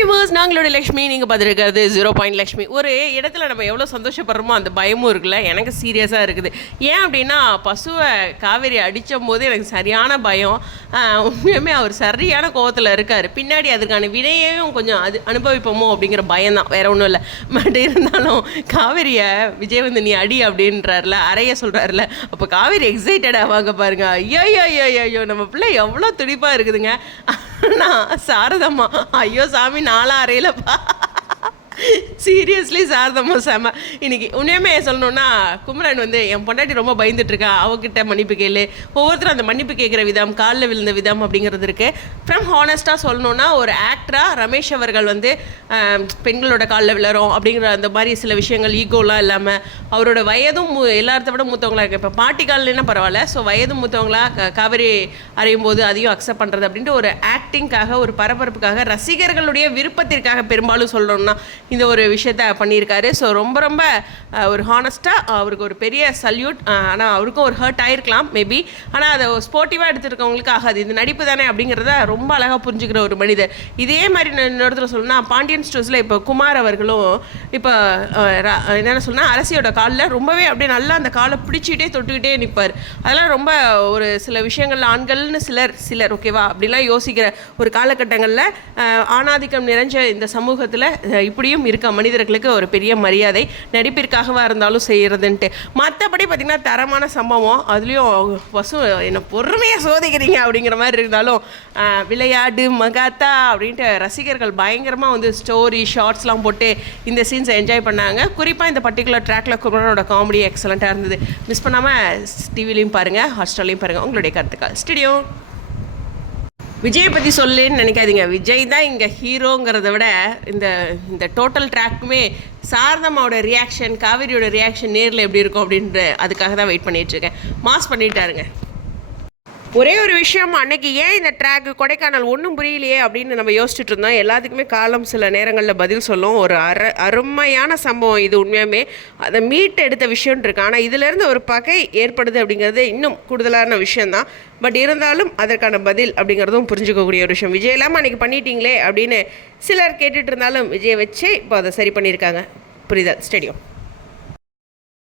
Viewers நாங்களோட Lakshmi நீங்கள் பார்த்துருக்கிறது zero point Lakshmi. ஒரு இடத்துல நம்ம எவ்வளோ சந்தோஷப்படுறோமோ அந்த பயமும் இருக்குல்ல எனக்கு சீரியஸாக இருக்குது. ஏன் அப்படின்னா பசுவை காவேரி அடித்த போது எனக்கு சரியான பயம். உண்மையுமே அவர் சரியான கோவத்தில் இருக்கார். பின்னாடி அதுக்கான வினையையும் கொஞ்சம் அது அனுபவிப்போமோ அப்படிங்கிற பயம் தான் வேற ஒன்றும் இல்லை. பட் இருந்தாலும் காவேரியை விஜய் வந்து நீ அடி அப்படின்றாருல அறைய சொல்கிறாருல அப்போ காவேரி எக்ஸைட்டடாக வாங்க பாருங்க. ஐயோ ஐயோ ஐயோ ஐயோ நம்ம பிள்ளை எவ்வளோ துடிப்பாக இருக்குதுங்க. நான் சாரதம்மா. ஐயோ சாமி நாலா அறையிலப்பா சீரியஸ்லி சாரதம்மா செம இன்னைக்கு உண்மையுமே சொல்லணும்னா குமரன் வந்து என் பொண்டாட்டி ரொம்ப பயந்துட்டு இருக்கா அவகிட்ட மன்னிப்பு கேளு. ஒவ்வொருத்தரும் அந்த மன்னிப்பு கேட்குற விதம் காலில் விழுந்த விதம் அப்படிங்கிறது இருக்கு. ஃப்ரம் ஹானஸ்ட்டாக சொல்லணும்னா ஒரு ஆக்டராக ரமேஷ் அவர்கள் வந்து பெண்களோட காலில் விழறோம் அப்படிங்கிற அந்த மாதிரி சில விஷயங்கள் ஈகோலாம் இல்லாமல் அவரோட வயதும் எல்லாத்த விட மூத்தவங்களா இருக்கு. இப்போ பாட்டி காலில்னா பரவாயில்ல. ஸோ வயது மூத்தவங்களா க- அறையும் போது அதையும் அக்செப்ட் பண்ணுறது அப்படின்ட்டு ஒரு ஆக்டிங்காக ஒரு பரபரப்புக்காக ரசிகர்களுடைய விருப்பத்திற்காக பெரும்பாலும் சொல்லணும்னா இந்த ஒரு விஷயத்த பண்ணியிருக்காரு. ஸோ ரொம்ப ரொம்ப ஒரு ஹானஸ்ட்டாக அவருக்கு ஒரு பெரிய சல்யூட் ஆனால் அவருக்கும் ஒரு ஹர்ட் ஆகிருக்கலாம் மேபி ஆனால் அதை ஸ்போர்ட்டிவாக எடுத்துருக்கவங்களுக்கு ஆகாது. இது நடிப்பு தானே அப்படிங்கிறத ரொம்ப அழகாக புரிஞ்சுக்கிற ஒரு மனிதர். இதே மாதிரி நான் இன்னொரு சொல்லணும்னா பாண்டியன் ஸ்டோர்ஸில் இப்போ குமார் அவர்களும் இப்போ என்னென்ன சொன்னால் அரசியோட காலில் ரொம்பவே அப்படியே நல்லா அந்த காலை பிடிச்சிக்கிட்டே தொட்டுக்கிட்டே நிற்பார் அதெல்லாம் ரொம்ப ஒரு சில விஷயங்கள் ஆண்கள்னு சிலர் சிலர் ஓகேவா அப்படிலாம் யோசிக்கிற ஒரு காலகட்டங்களில் ஆணாதிக்கம் நிறைஞ்ச இந்த சமூகத்தில் இப்படியும் இருக்க? மனிதர்களுக்கு ஒரு பெரிய மரியாதை. நடிப்பிற்காகவாக இருந்தாலும் செய்கிறதுன்ட்டு மற்றபடி பார்த்திங்கன்னா தரமான சம்பவம். அதுலேயும் வசு என்னை பொறுமையாக சோதிக்கிறீங்க அப்படிங்கிற மாதிரி இருந்தாலும் விளையாடு மகாத்தா அப்படின்ட்டு ரசிகர்கள் பயங்கரமாக வந்து ஸ்டோரி ஷார்ட்ஸ்லாம் போட்டு இந்த சீன்ஸை என்ஜாய் பண்ணாங்க. குறிப்பாக இந்த பர்டிகுலர் ட்ராக்ல குமரனோட காமெடி எக்ஸலண்ட்டாக இருந்தது. மிஸ் பண்ணாமல் டிவிலையும் பாருங்கள் ஹாட்ஸ்டார்லையும் பாருங்கள் உங்களுடைய கருத்துக்கள். ஸ்டுடியோ விஜயை பற்றி சொல்லேன்னு நினைக்காதீங்க. விஜய் தான் இங்கே ஹீரோங்கிறத விட இந்த இந்த டோட்டல் ட்ராக்குமே சாரதம்மாவோட ரியாக்ஷன் காவேரியோட ரியாக்ஷன் நேரில் எப்படி இருக்கும் அப்படின்ற அதுக்காக தான் வெயிட் பண்ணிகிட்ருக்கேன் மாஸ் பண்ணிட்டாருங்க. ஒரே ஒரு விஷயம் அன்னைக்கு ஏன் இந்த ட்ராக் கொடைக்கானல் ஒன்றும் புரியலையே அப்படின்னு நம்ம யோசிச்சுட்டு இருந்தோம். எல்லாத்துக்குமே காலம் சில நேரங்களில் பதில் சொல்லும். ஒரு அர அருமையான சம்பவம் இது உண்மையாமே அதை மீட் எடுத்த விஷயம் இருக்கு. ஆனால் இதுலேருந்து ஒரு பகை ஏற்படுது அப்படிங்கிறது இன்னும் கூடுதலான விஷயம்தான். பட் இருந்தாலும் அதற்கான பதில் அப்படிங்கிறதும் புரிஞ்சுக்கக்கூடிய ஒரு விஷயம். விஜய் இல்லாமல் அன்றைக்கி பண்ணிட்டீங்களே அப்படின்னு சிலர் கேட்டுட்டு இருந்தாலும் விஜயை வச்சே இப்போ அதை சரி பண்ணியிருக்காங்க. புரியுதா ஸ்டேடியம்.